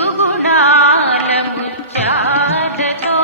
సుగుణాల ముత్యాలతో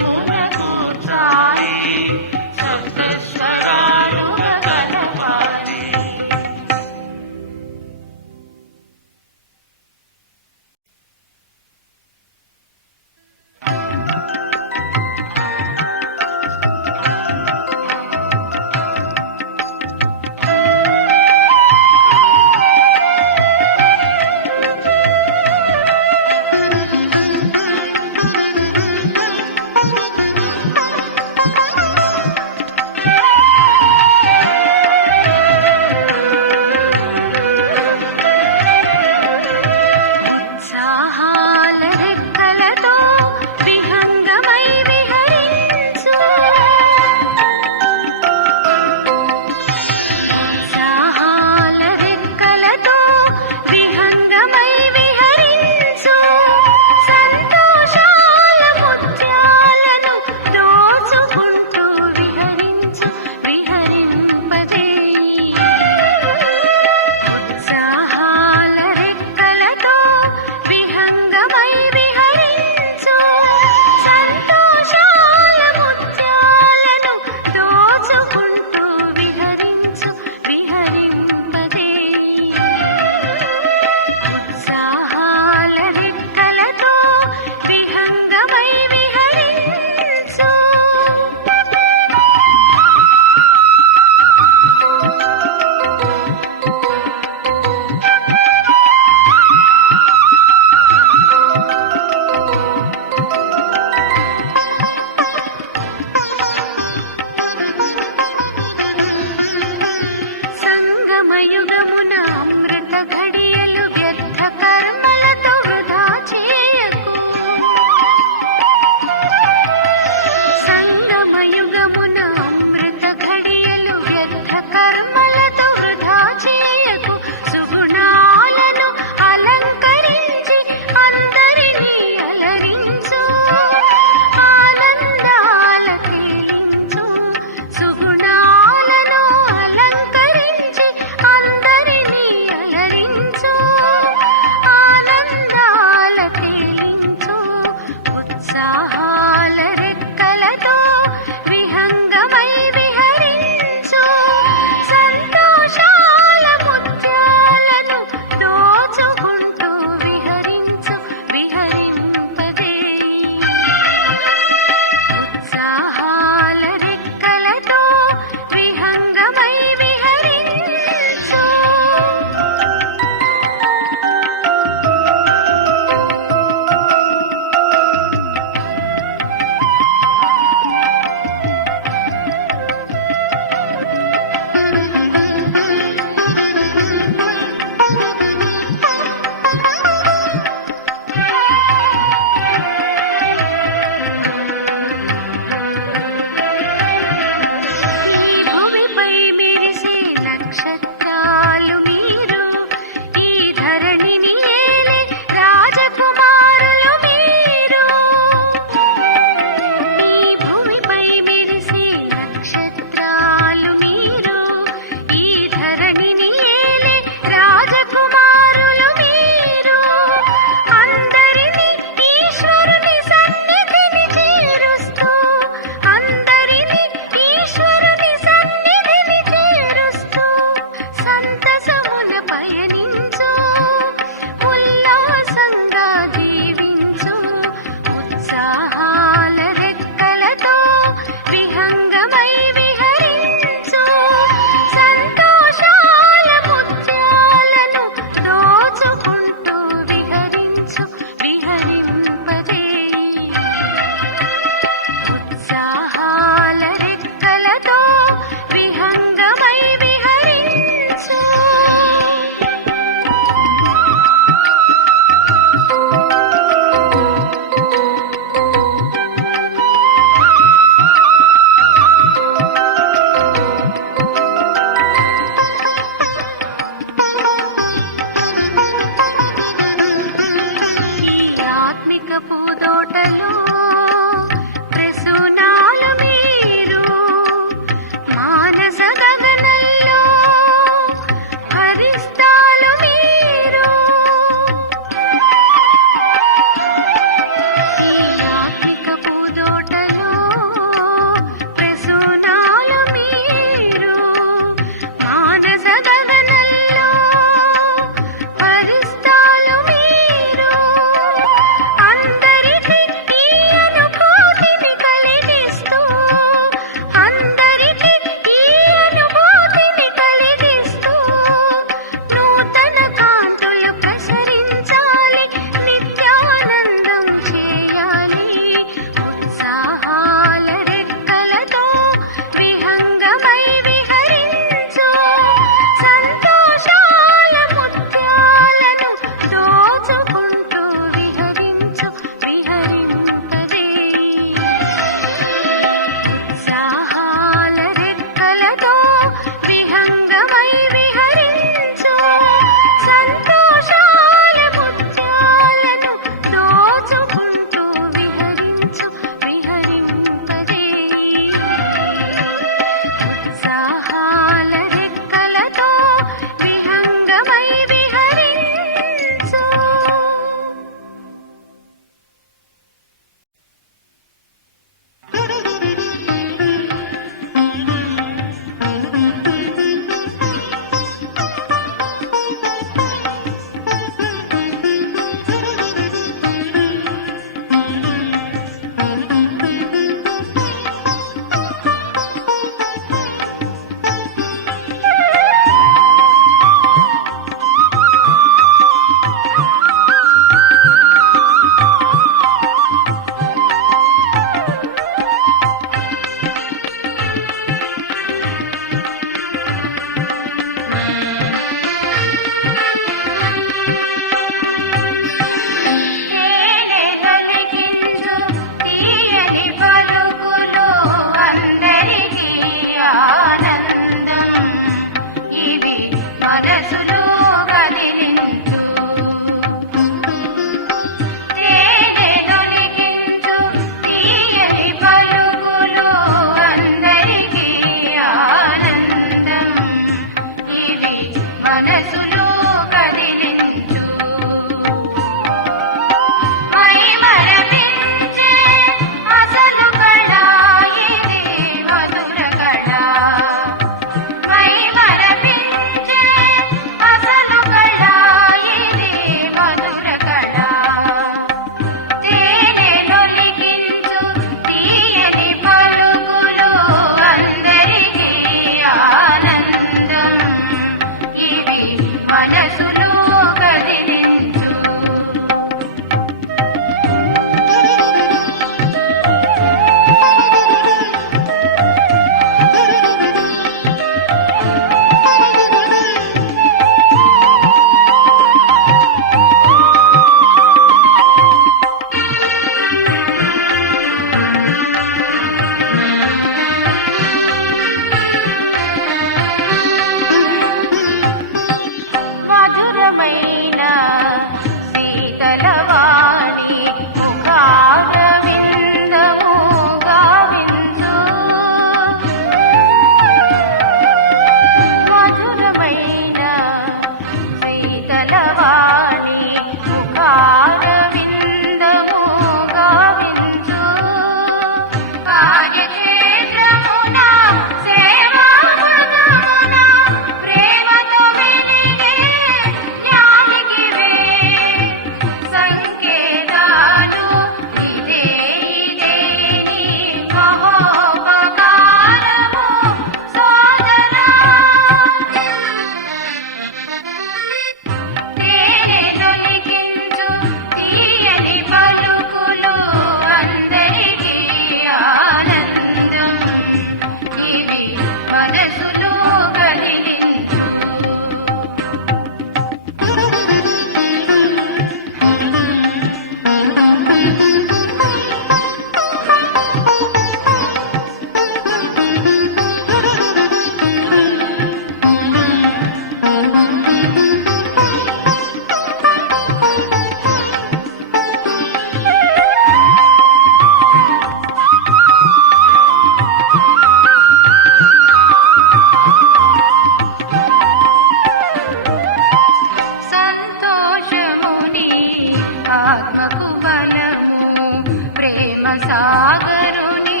ఆత్మకు బలము ప్రేమ సాగరుని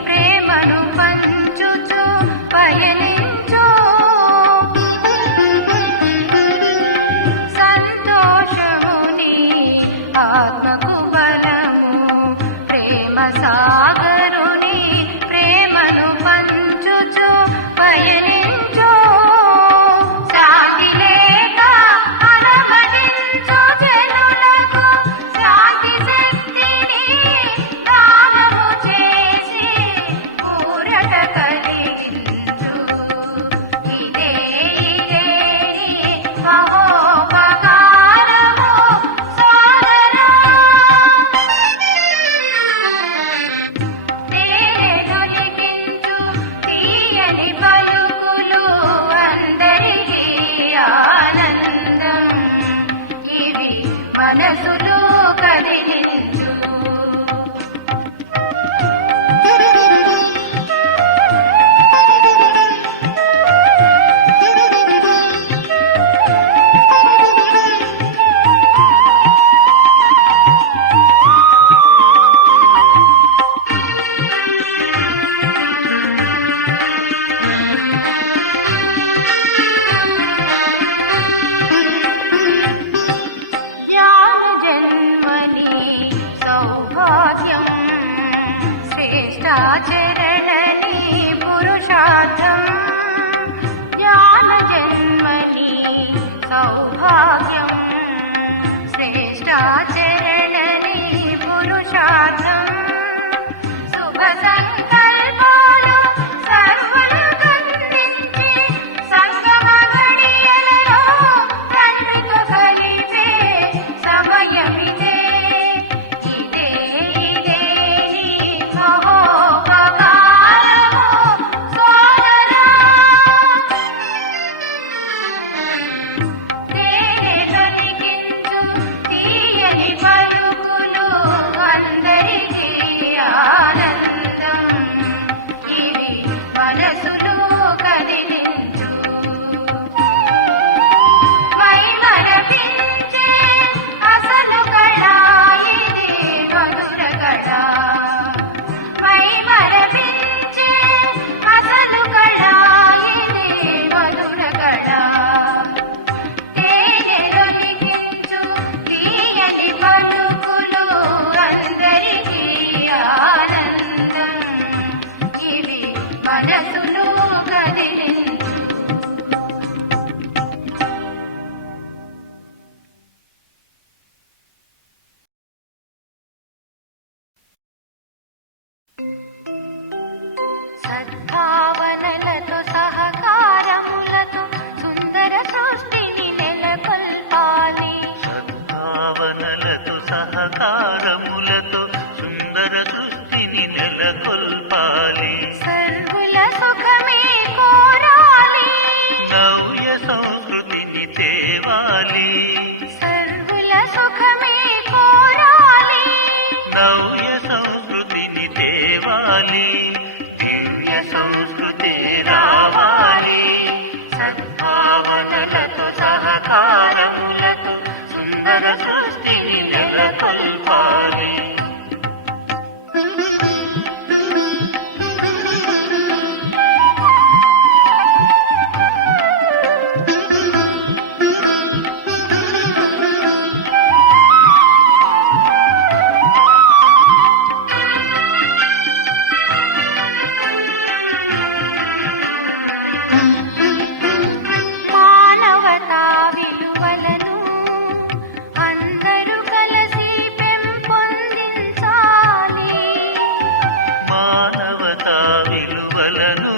ప్రేమను పంచుచు పయనించు సంతోషముని ఆత్మకు బలము ప్రేమ సాగరుని ప్రేమను పంచుచు పయనించు శాంతిలేక అనుమతించు జనులకు శాంతి శక్తిని దానము చేసి ఊరట కలిగించు ఇదే మహోపకారము సోదరా తొలగించు తీయని పలుకులు అందరికీ ఆనందం ఇవి మనసులో కదిలించు జన్మని సౌభాగ్యం శ్రేష్టాచరణని పురుషార్థం జ్ఞాన జన్మని సౌభాగ్యం శ్రేష్టాచరణని పురుషార్థం శుభ సంకల్పాలు సర్వను గంధించి సంగమ గడియలలో తండ్రితో కలిపే సమయమిదే ఇదే నీ మహోపకారము సోదరా తొలగించు తీయని పలుకులు అందరికీ ఆనందం ఇవి మనసులో కదిలించు మైమరపించే అసలు కళ ఇది మధుర కళ మైమరపించే అసలు కళ ఇది మధుర కళ తొలగించు తీయని పలుకులు అందరికీ ఆనందం ఇవి మనసులో కదిలించు సద్భావనలతో సహకారములతో సుందర సృష్టిని నెలకొల్పాలి భావనలతో సహకారములతో సుందర సృష్టిని నెలకొల్పాలి సర్వుల సుఖమే కోరాలి నవ్య సంస్కృతిని తేవాలి సర్వుల సుఖమే కోరాలి నవ్య సంస్కృతిని తేవాలి దివ్య సంస్కృతి రావాలి సద్భావనలతో సహకారములతో సుందర సృష్టిని నెలకొల్పాలి మానవతా విలువలను అందరూ కలిసి పెంపొందించాలి మానవతా విలువలను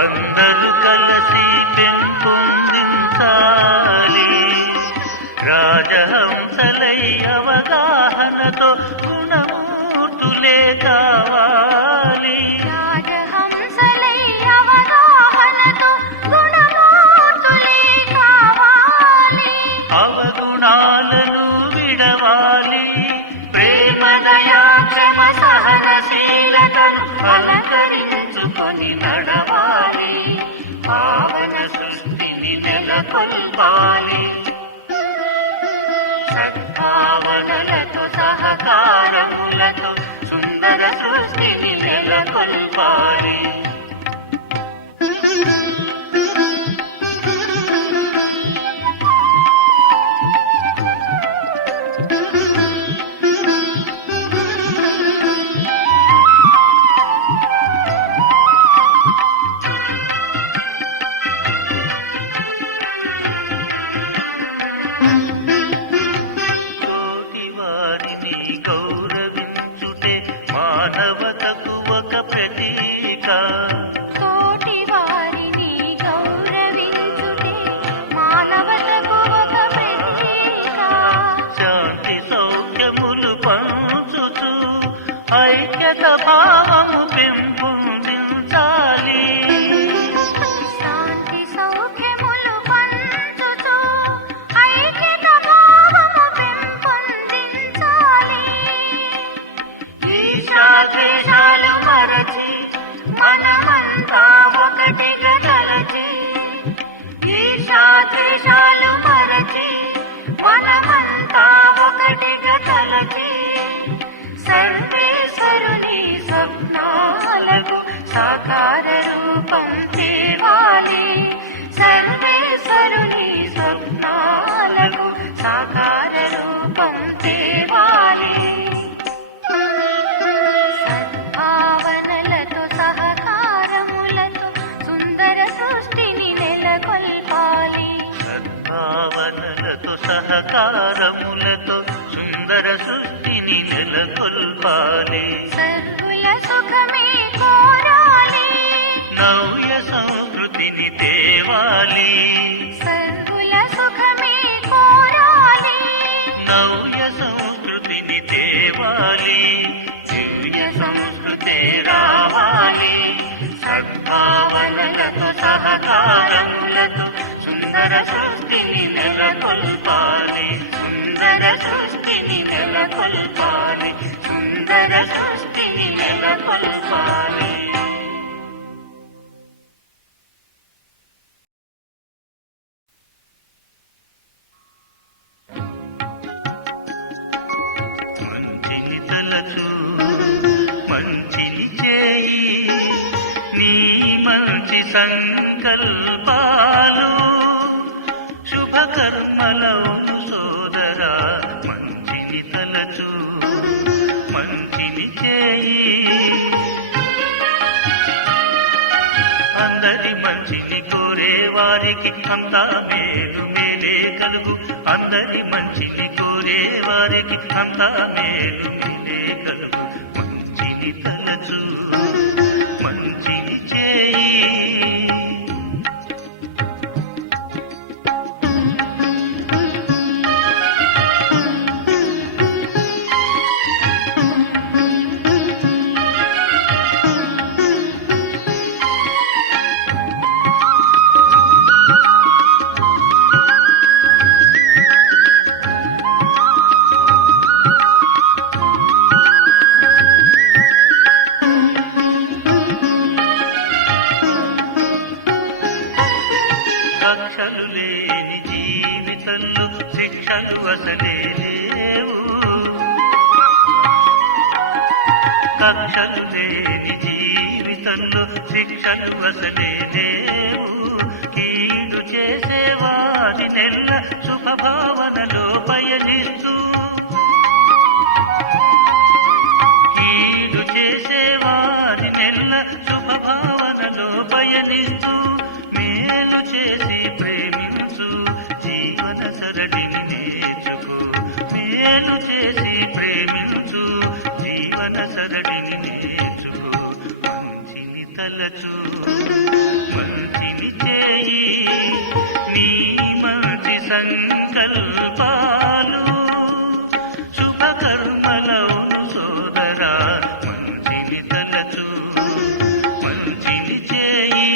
అందరూ కలిసి పెంపొందించాలి రాజహంసలై అవగాహనతో గుణమూర్తులే కావాలి రాజహంసలై అవగాహనతో గుణమూర్తులే కావాలి అవగుణాలను విడవాలి ప్రేమ దయా క్షమ సహనశీలతను అలంకరించుకొని నడవాలి పావన సృష్టిని నెలకొల్పాలి సద్భావ ఏకత భావము పెంపొందించాలి. శాంతి సౌఖ్యములు పంచుతూ ఐక్యత భావము పెంపొందించాలి. ఈశాద్వేషాలు మరచి మనమంతా ఒకటిగా తలచి, ఈశాద్వేషాలు మరచి మనమంతా ఒకటిగా తలచి, సర్వేశ్వరుని స్వప్నాలకు సాకార రూపం తేవాలి. సర్వేశ్వరుని స్వప్నాలకు సాకార రూపం తేవాలి. సద్భావనలతో సహకారములతో సుందర సృష్టిని నెలకొల్పాలి. సద్భావనలతో సహకారములతో సుందర సృష్టిని నెలకొల్పాలి. సర్వుల సుఖమే కోరాలి. నవ్య సంస్కృతిని తేవాలి. సర్వుల సుఖమే కోరాలి. నవ్య సంస్కృతిని తేవాలి. దివ్య సంస్కృతే రావాలి. సద్భావనలతో సహకారములతో సుందర సృష్టిని నెలకొల్పాలి. సుందర సృష్టిని నెలకొల్పాలి. సుందర సృష్టిని నెలకొల్పాలి. మంచిని తలచు, మంచిని చేయి, నీ మంచి సంకల్పాలు శుభకర్మలవును సోదరా. మంచిని తలచు, మంచిని చేయి, అందరి మంచిని కోరే వారికి అంతా మేలు మేలే కలుగు. అందరి మంచిని కోరే వారికి అంతా మేలు మేలే కలుగు. మంచిని తలచు, మంచిని చేయి. కక్షలు లేని జీవితంలో శిక్షలు అసలే లేవు. కక్షలు లేని జీవితంలో శిక్షలు అసలే లేవు. కీడు చేసేవారి నెల్ల శుభభావనలో పయనిస్తూ, కీడు చేసేవారి నెల్ల శుభభావనలో పయనిస్తూ, మేలు చేసి ప్రేమించు, జీవన సరళిని నేర్చుకో. మేలు చేసి ప్రేమించు, జీవన సరళిని నేర్చుకో. మంచిని తలచు, మంచిని చేయి, నీ మంచి సంకల్పాలు శుభకర్మలవును సోదరా. మంచిని తలచు, మంచిని చేయి.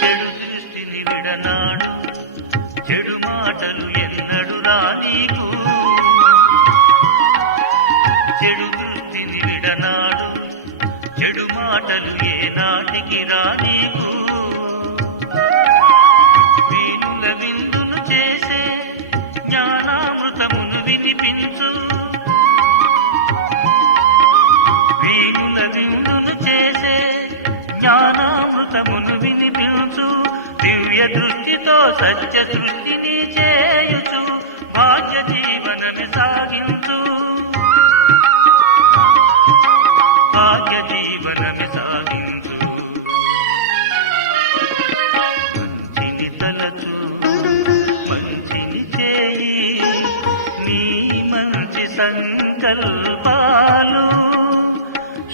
చెడు దృష్టిని విడనాడు, చెడు మాటలు ఎన్నడు రానీకు. చెడు దృష్టిని విడనాడు, చెడు మాటలు ఏనాటికి రానీకు. వీణుల విందును చేసే జ్ఞానామృతమును వినిపించు. వీణుల విందును చేసే జ్ఞానామృతమును వినిపించు. దివ్య దృష్టితో సత్య దృష్టిని చేయుచు, భాగ్య జీవనమి సాగించు. సంకల్పాలు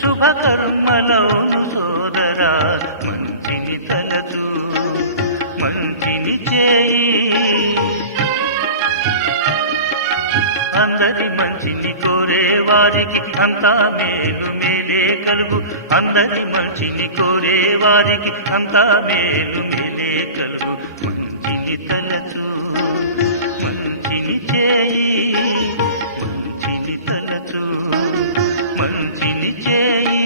శుభకర్మలవును సోదరా మంచిని తలచు మంచిని చేయి అందరి మంచిని కోరే వారికి అంతా మేలు మేలే కలుగు అందరి మంచిని కోరే వారికి అంతా మేలు మేలే కలుగు మంచిని తలచు మంచిని చేయి మంచిని తలచు మంచిని చేయి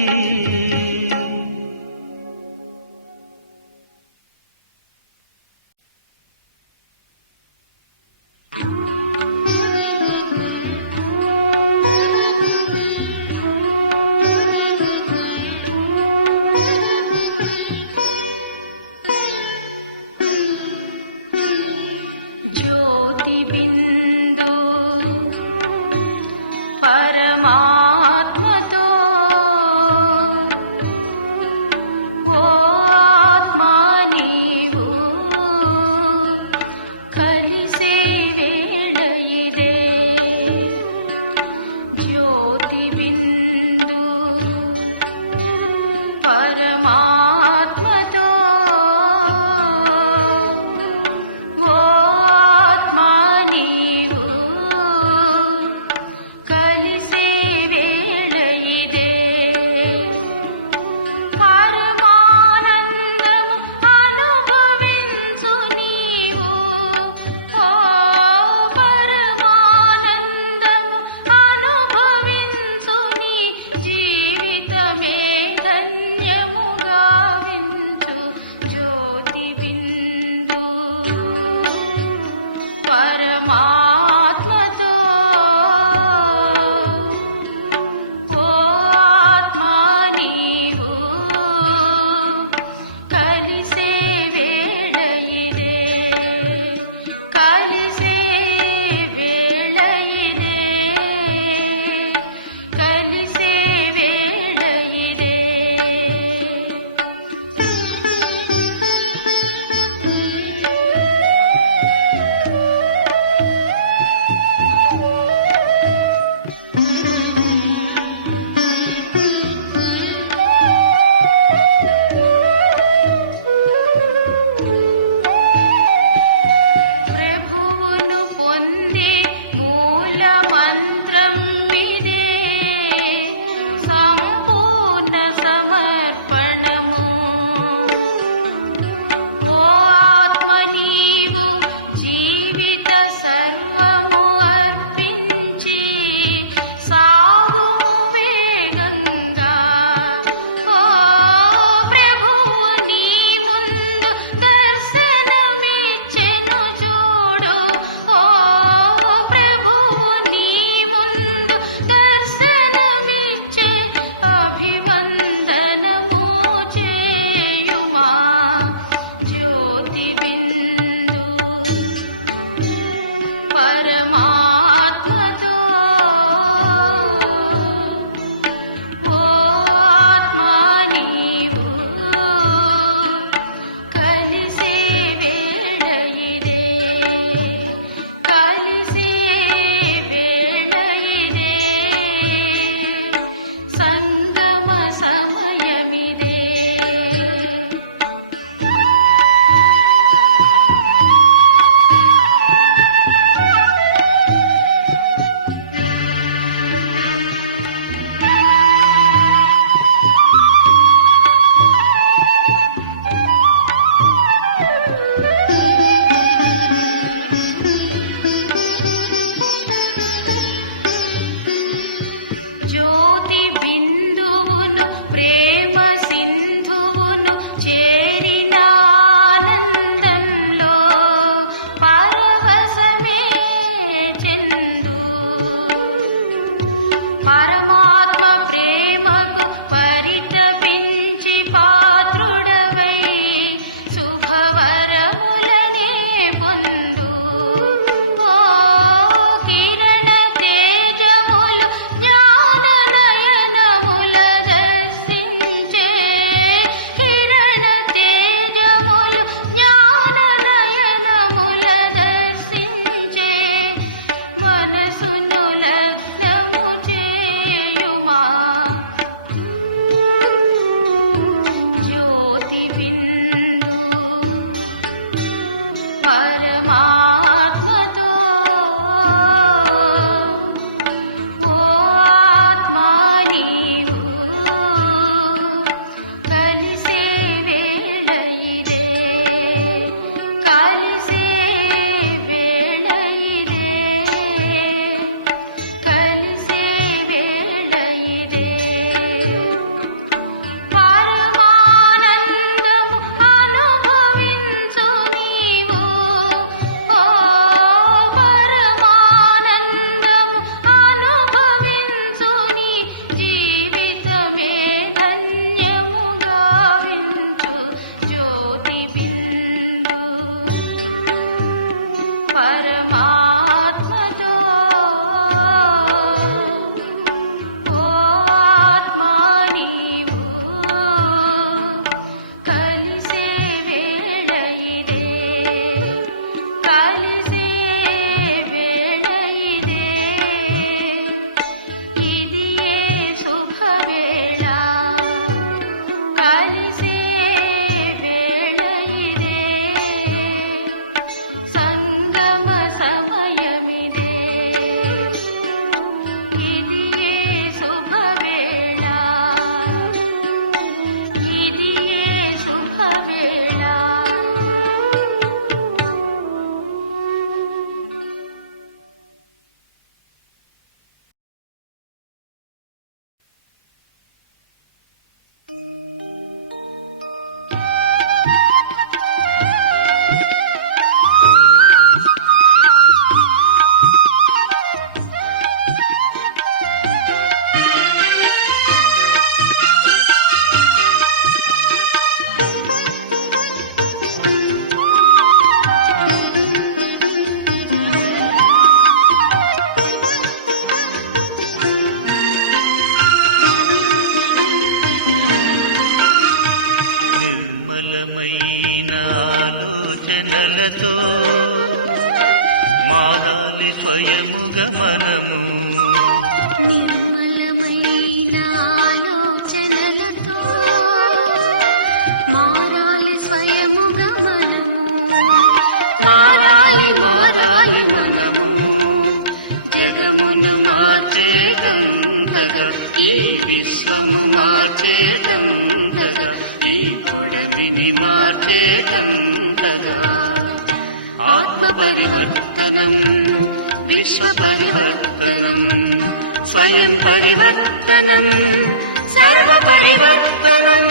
జ్యోతి బిందు పరమాత్మతో ఓ ఆత్మా నీవు కలిసే వేళ ఇదే జ్యోతి బిందు పరమాత్మతో ఓ ఆత్మా నీవు కలిసే గమనము నిర్మలమైన ఆలోచనలతో మారాలి స్వయముగా మనము. మారాలి మారాలి మనము. జగమును మార్చే గంధగా ఈ విశ్వము మార్చే గంధగా ఈ పొడవిని మార్చే గంధగా ఆత్మ పరివర్తనం విశ్వ పరివర్తనం స్వయం పరివర్తనం సర్వ పరివర్తనం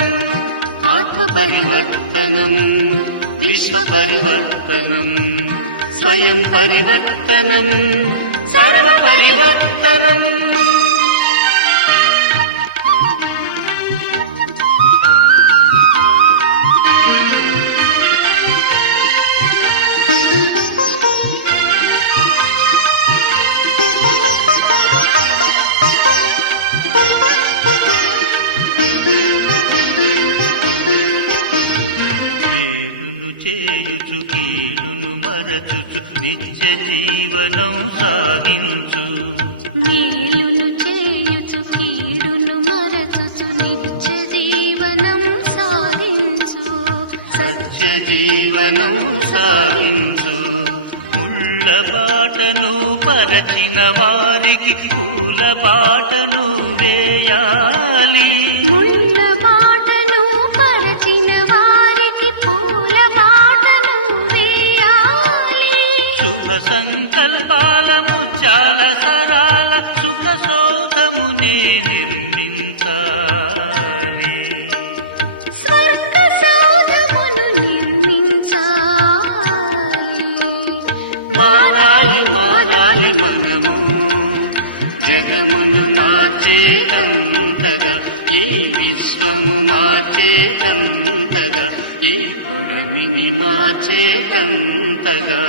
ఆత్మ పరివర్తనం విశ్వ పరివర్తనం స్వయం పరివర్తనం సర్వ పరివర్తనం మేలును చేయుచు కీడును మరచుచు నిత్య జీవనం సాగించు మేలును చేయుచు కీడును మరచుచు నిత్య జీవనం సాగించు. సత్య జీవనం సాగించు ముళ్ళ బాటను పరచిన వారికి పూల బాటను వేయాలి ముళ్ళ బాటను పరచిన వారికి పూల బాటను వేయాలి. శుభ సంకల్పాల ముత్యాల సరాల సుఖ శోధమునే నిర్మించాలి స్వర్గ సౌధమును నిర్మించాలి. మారాలి మారాలి మనము జగమును మార్చే గంధగా ఈ విశ్వము మార్చే గంధగా ఈ పొడవిని మార్చే గంధగా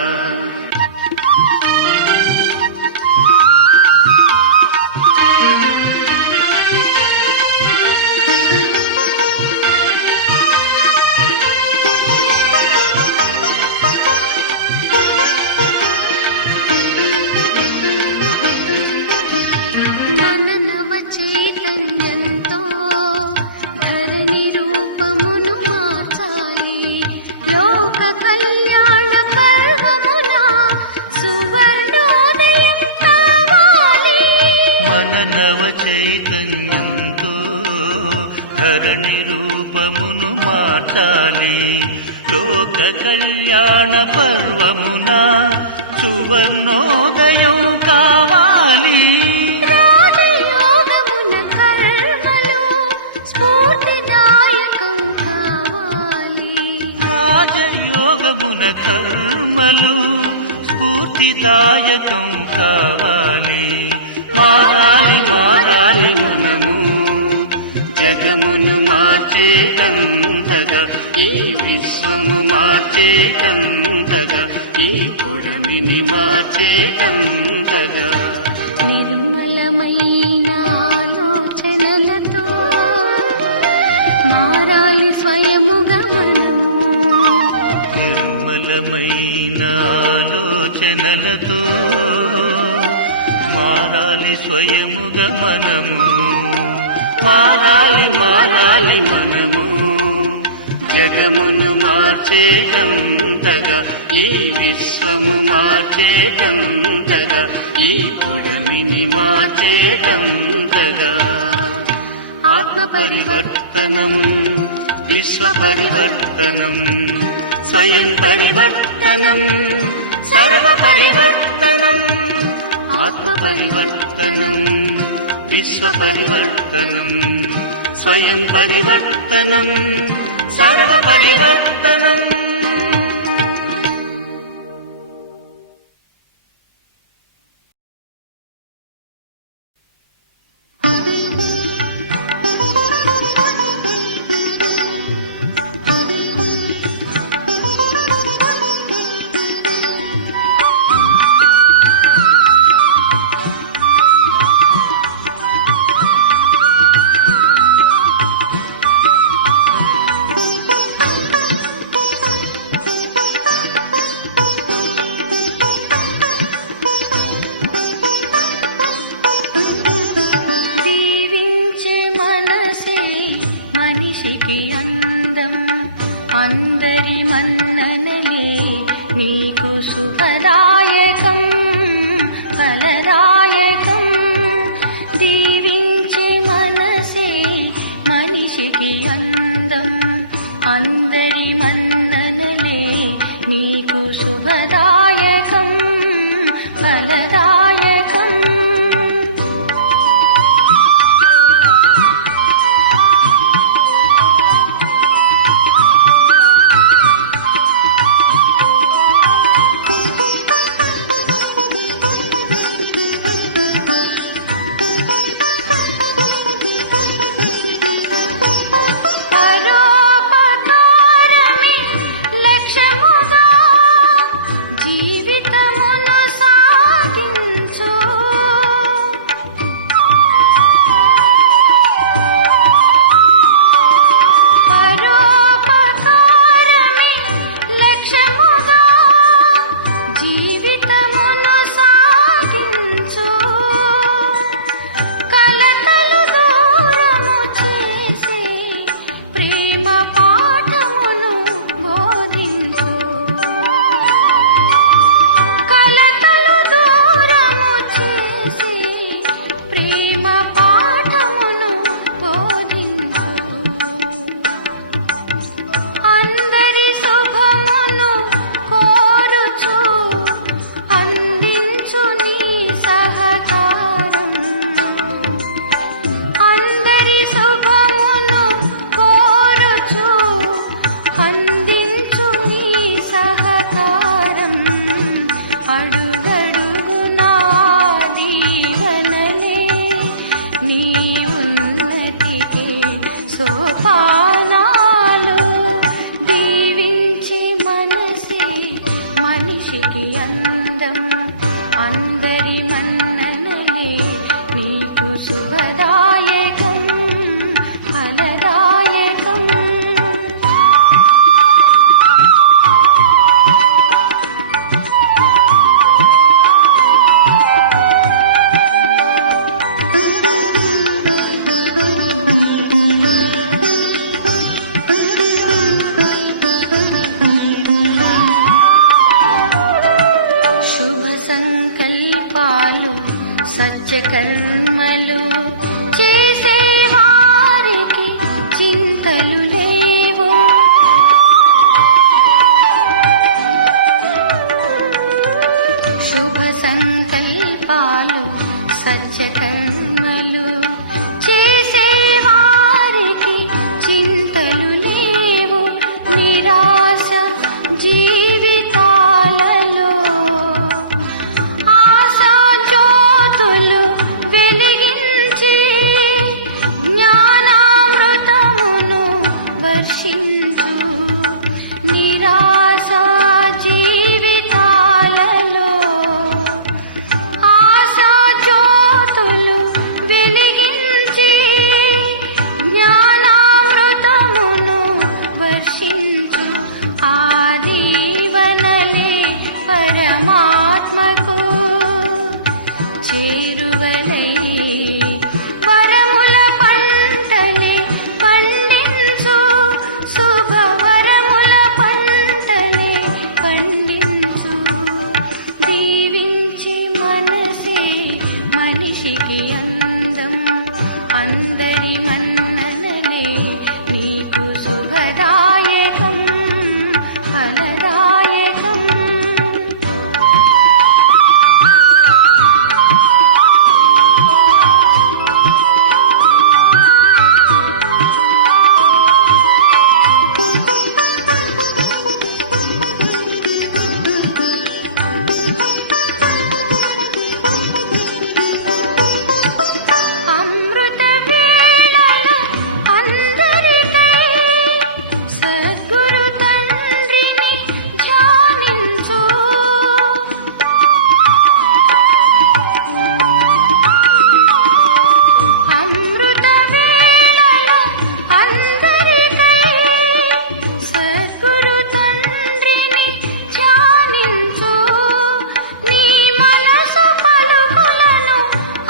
మననవ చైతన్యంతో ధరణి రూపమును మార్చాలి. లోక కళ్యాణ పర్వమున సువర్ణోదయం కావాలి. మననవ చైతన్యంతో ధరణి రూపమును మార్చాలి లోక కళ్యాణ పర్వమున సువర్ణోదయం కావాలి రాజయోగమున కర్మలు స్ఫూర్తిదాయకం కావాలి. రాజయోగమున కర్మలు స్ఫూర్తిదాయకం కావాలి మారాలి మారాలి మనము జగమును మార్చే గంధగా ఈ విశ్వము మార్చే గంధగా ఈ పొడవిని మార్చే గంధగా నిర్మలమైన ఆలోచనలతో మారాలి స్వయముగా మనము. నిర్మలమైన ఆలోచనలతో మారాలి స్వయముగా మనము మారాలి మారాలి మనము జగమును మార్చే గంధగా ఈ విశ్వము మార్చే గంధగా ఈ పొడవిని మార్చే గంధగా ఆత్మ పరివర్తనం విశ్వ పరివర్తనం స్వయం పరివర్తనం సర్వ పరివర్తనం ఆత్మ పరివర్తనం విశ్వ సత్యకర్మలు చేసేవారికి చింతలు లేవు. శుభ సంకల్పాలు సత్యకర్మలు చేసేవారికి చింతలు లేవు. నిరాశ జీవితాలలో ఆశా జ్యోతులు వెలిగించి జ్ఞానామృతమును వర్షించు. నిరాశ జీవితాలలో ఆశా జ్యోతులు వెలిగించి జ్ఞానామృతమును వర్షించు. ఆ దీవెనలే పరమాత్మకు చేరువలై వరముల పంటలే పండించు. శుభవరముల పంటలే పండించు. దీవించి మనసే మనిషికి అందం. అందరి మన్ననలే నీకు శుభదాయకం ఫలదాయకం. అమృత వేళల అందరికై సద్గురు తండ్రిని ధ్యానించు. అమృత వేళల అందరికై సద్గురు తండ్రిని ధ్యానించు. నీ మనసు పలుకులను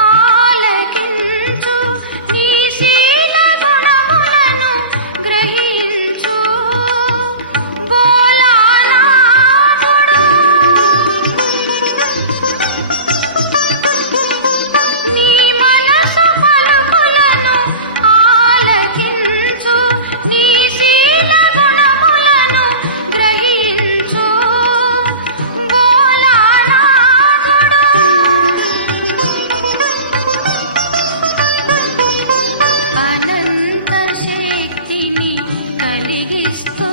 ఆలకించు. నీ శీల గుణములను గ్రహించు. భోలానాథుడు నీ మనసు పలుకులను ఆలకించు. నీ శీల గుణములను గ్రహించు. భోలానాథుడు అనంత శక్తిని కలిగిస్తూ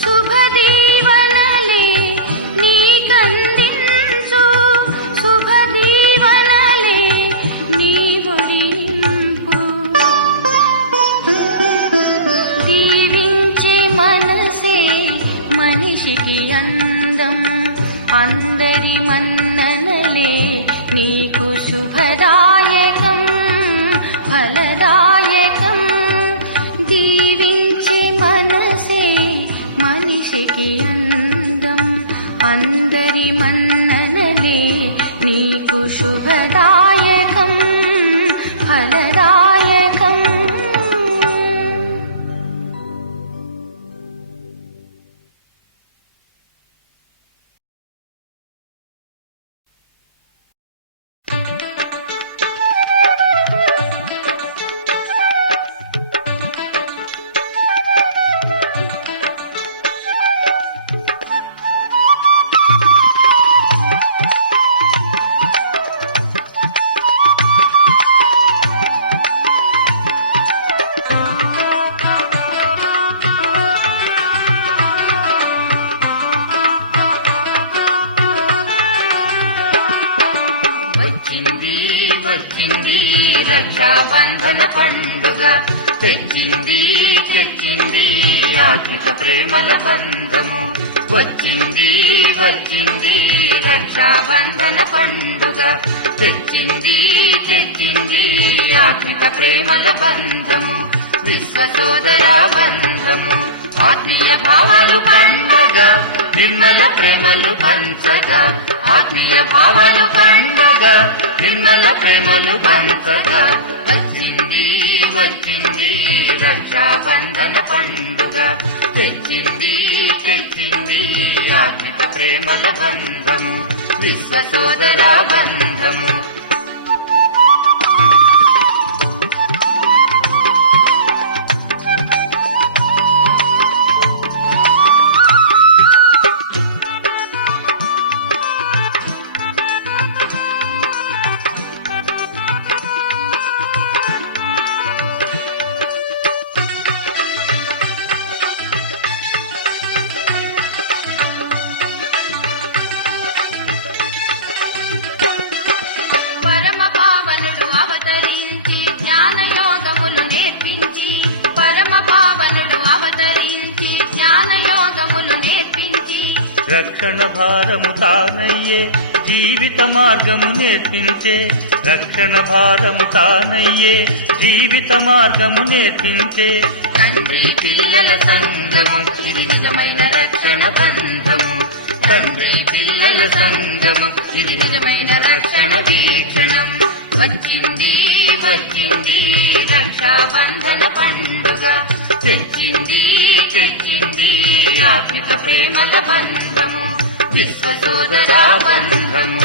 శుభదీవనలే నీకందించు. శుభదీవనలే నీవు నింపు. దీవించే మనసే మనిషికి అందం. అందరి మన్ననలే నీకు శుభదాయకం ఫలదాయకం. దీవించే మనసే మనిషికి అందం. అందరి మన్ననలే నీకు శుభదాయకం ఫలదాయకం. వచ్చింది వచ్చింది రక్షాబంధన పండుగ. తెచ్చింది తెచ్చింది ఆత్మిక ప్రేమల బంధము. వచ్చింది వచ్చింది రక్షాబంధన పండుగ. తెచ్చింది తెచ్చింది ఆత్మిక ప్రేమల బంధము. విశ్వ సోదర బంధము. ఆత్మీయ భావాలు పండుగ. నిర్మల ప్రేమలు పంచగా. ఆత్మీయ భావాలు పండుగ. నిర్మల ప్రేమలు పంచగా. వచ్చింది వచ్చింది రక్షాబంధన పండుగ. తెచ్చింది తెచ్చింది ఆత్మిక ప్రేమల బంధము. విశ్వ సోదర బంధము. మార్గము నేర్పించే రక్షణ భారము తానయ్యే జీవిత మార్గము నేర్పించే తండ్రి పిల్లల సంగము ఇది నిజమైన రక్షణ బంధము తండ్రి పిల్లల సంగము ఇది నిజమైన రక్షణ వీక్షణం వచ్చింది వచ్చింది రక్షాబంధన పండుగ తెచ్చింది తెచ్చింది ఆత్మిక ప్రేమల బంధము విశ్వ సోదరా బంధము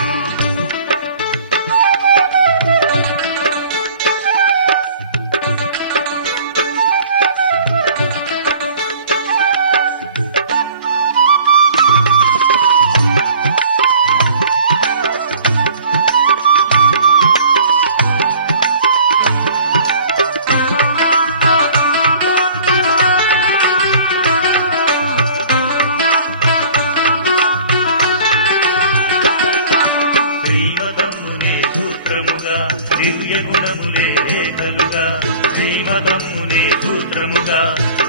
శ్రీమతమునే సూత్రముగా దివ్య గుణములే రేఖలుగా శ్రీమతమునే సూత్రముగా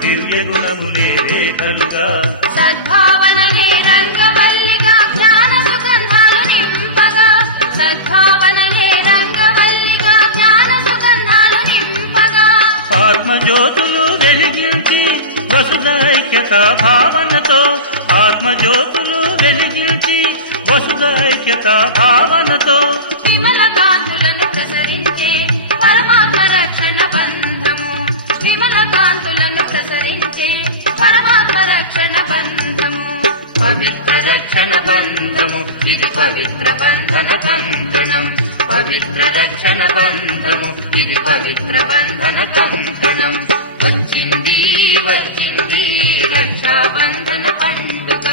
దివ్య గుణములే రేఖలుగా సద్భావననే రంగవల్లిగా జ్ఞాన సుగంధాలు నింపగా సద్భావననే రంగవల్లిగా జ్ఞాన సుగంధాలు నింపగా ఆత్మజ్యోతులు వెలిగించి వసుధైక్యత భావనతో ఆత్మజ్యోతులు వెలిగించి వసుధైక్యత భావనతో విమల కాంతులను ప్రసరించే పరమాత్మ రక్షణ బంధము విమల కాంతులను ప్రసరించే పరమాత్మ రక్షణ బంధము పవిత్ర రక్షణ బంధము ఇది పవిత్ర బంధన కంకణం పవిత్ర రక్షణ బంధము ఇది పవిత్ర బంధన కంకణం వచ్చింది వచ్చింది రక్షాబంధన పండుగ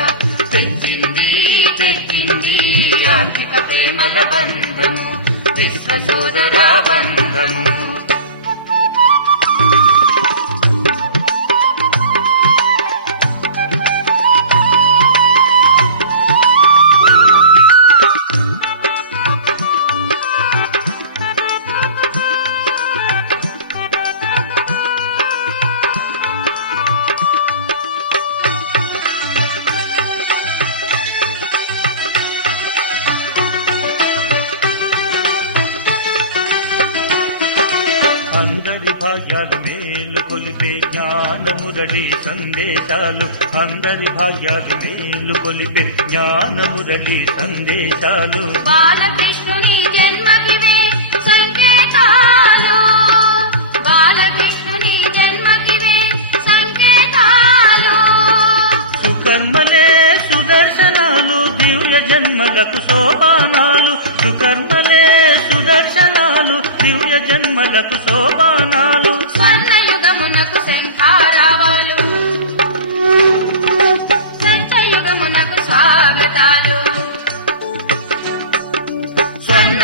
తెచ్చింది తెచ్చింది ఆత్మిక ప్రేమల బంధము విశ్వ సోదరా బంధము అందరి భాగ్యాలు మేలు కొలిపే జ్ఞానమురళి సందేశాలు అందరి భాగ్యాలు మేలు కొలిపే జ్ఞానమురళి సందేశాలు బాలకృష్ణుని జన్మకివే సంకేతాలు బాలకృష్ణుని జన్మకివే సంకేతాలు సుకర్మలే సుదర్శనాలు దివ్య జన్మలకు సోపానాలు సుకర్మలే సుదర్శనాలు దివ్య జన్మలకు సోపానాలు స్వర్ణయుగమునకు శంఖారావాలు సత్యయుగమునకు స్వాగతాలు స్వర్ణ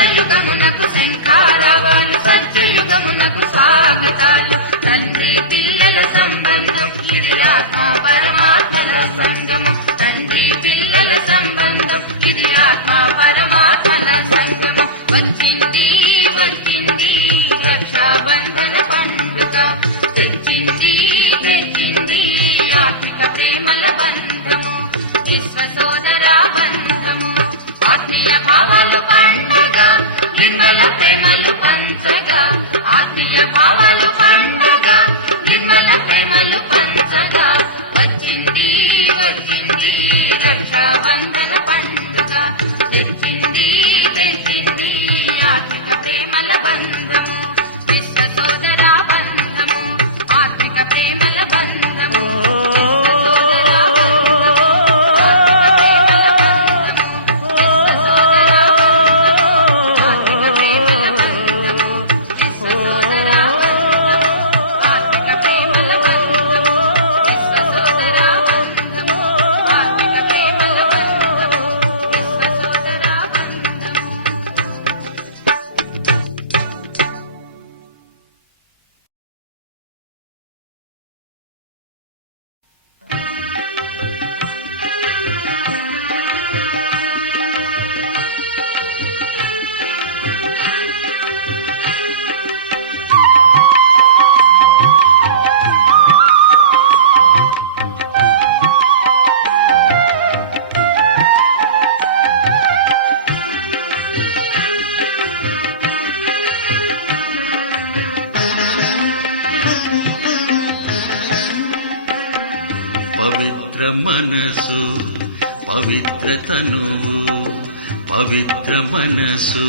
మనసు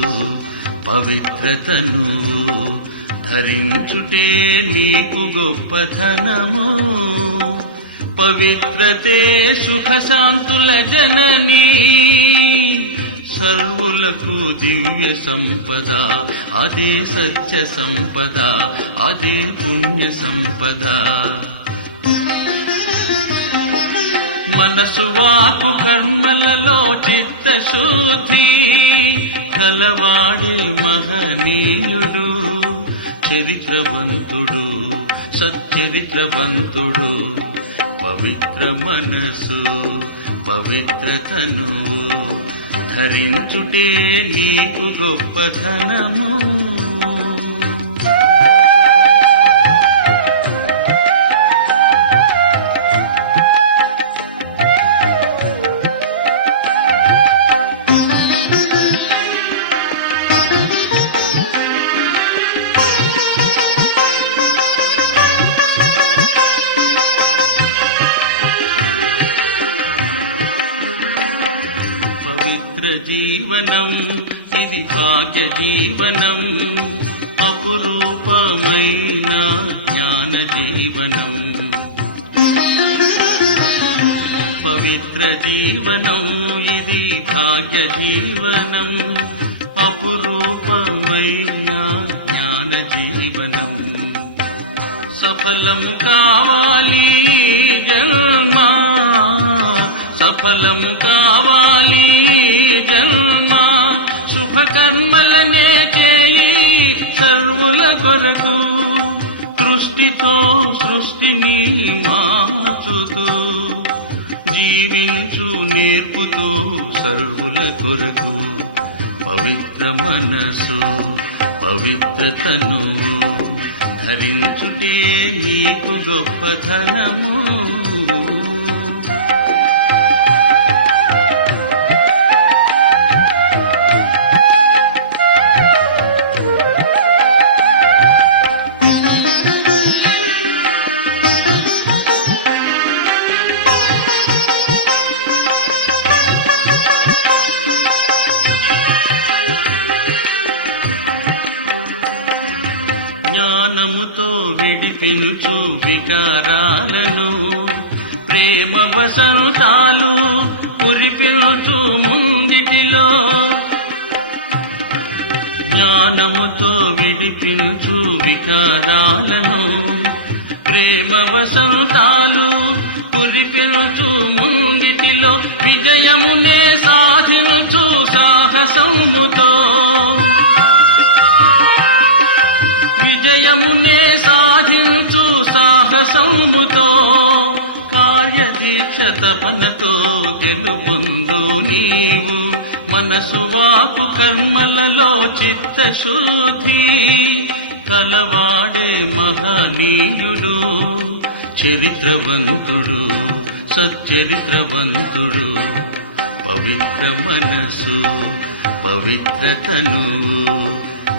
పవిత్రతను ధరించుటే నీకు గొప్పధనము. పవిత్రతే సుఖ శాంతుల జననీ, సర్వులకు దివ్య సంపద, అదే సత్య సంపద, అదే పుణ్య సంపద. మనసు వాకు కర్మలలో చిత్తశుద్ధి కలవాడి మహనీయుడు, చరిత్రవంతుడు, సచ్చరిత్రవంతుడు. పవిత్ర మనసు పవిత్రతను ధరించుటే నీకు గొప్పధనము. జీవనం ఇది భాగ్య జీవనం, అపురూపమైన జ్ఞాన జీవనం. పవిత్ర జీవనం ఇది భాగ్య జీవనం, అపురూపమైన జ్ఞాన జీవనం. సఫలం కావాలి జన్మ, సఫలం కావాలి జన్మ, శుభకర్మలనే చేయి సర్వుల కొరకు. దృష్టితో సృష్టిని మార్చుతూ జీవించు నేర్పుతూ సర్వుల కొరకు. పవిత్ర మనసు పవిత్రతను ధరించుటే నీకు గొప్పధనము. జ్ఞానముతో విడిపించు వికారాలను, ప్రేమ వసంతాలు కురిపించు ముంగిటిలో. జ్ఞానముతో విడిపించు వికారాలను, ప్రేమ వసంతాలు కురిపించు ముంగిటిలో. విజయమునే సాధించు సాహసముతో, విజయమునే సాధించు సాహసముతో. కార్యదీక్ష తపనతో గెలుపొందు నీవు, మనసు వాకు కర్మలలో చిత్తశుద్ధి కలవాడే మహనీయుడు, చరిత్రవంతుడు, సచ్చరిత్రవంతుడు. పవిత్ర మనసు పవిత్రతను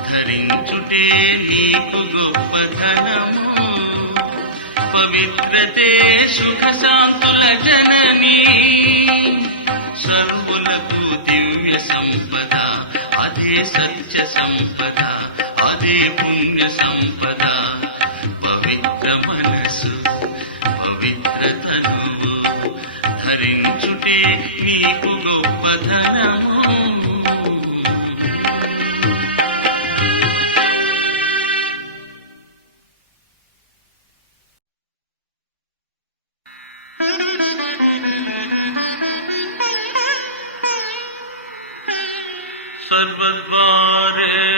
ధరించుటే నీకు గొప్పధనము. పవిత్రతే సుఖ శాంతుల జననీ, సర్వులకు దివ్య సంపద, అదే సత్య సంపద, అదే పుణ్య సంపద. పవిత్ర మనసు పవిత్రతను ధరించుటే నీకు గొప్పధనము. सर्वद्वारे